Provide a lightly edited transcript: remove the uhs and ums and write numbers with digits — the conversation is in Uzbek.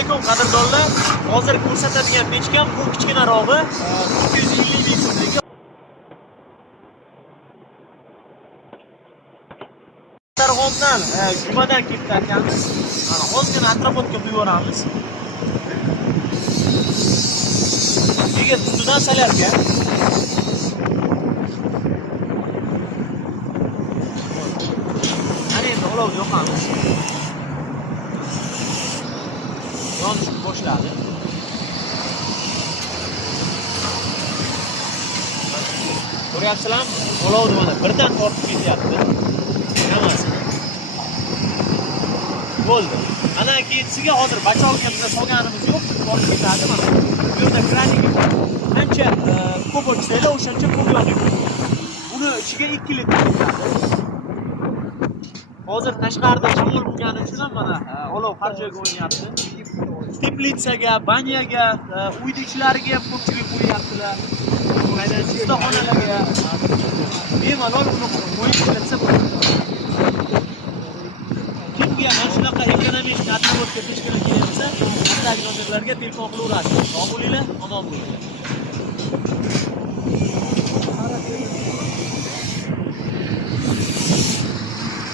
alaykum qadrdonlar. Hozir ko'rsatadigan pechkam bu kichkinarog'i 450 ming so'mlik. Targ'omdan jumadan kelib ekanmiz. Mana ozgina atrofga qo'yib yuboramiz. Nega ustidan salarga? Ana endi olov yoqamiz. Yonishni boshladi. Ko'ryapsizlarmi? Olovni mana birdan tortib ketyapti. Hammasi. Bo'ldi. Ana keyinsiga hozir bachovga biz solganimiz yo'q, tortib ketadi mana. Bu yerda kranik qancha ko'p ochsanglar, o'shancha ko'p yonadi. Uni ichiga 2 litr ketadi. Hozir tashqarida shamol bo'lgani uchun ham mana olov har joyga o'ynayapti. Teplitsaga, banyaga, uyda ishlariga ham ko'pchilik qo'yyaptilar. Istaxonalarga bemalol uni qo'yib ishlatsa bo'ladi. Kimga mana shunaqa ekonomik atrofga tashkil qilyapsa, undagi nomerlarga telefon qilaverasiz. Sog' bo'linglar, omon bo'linglar.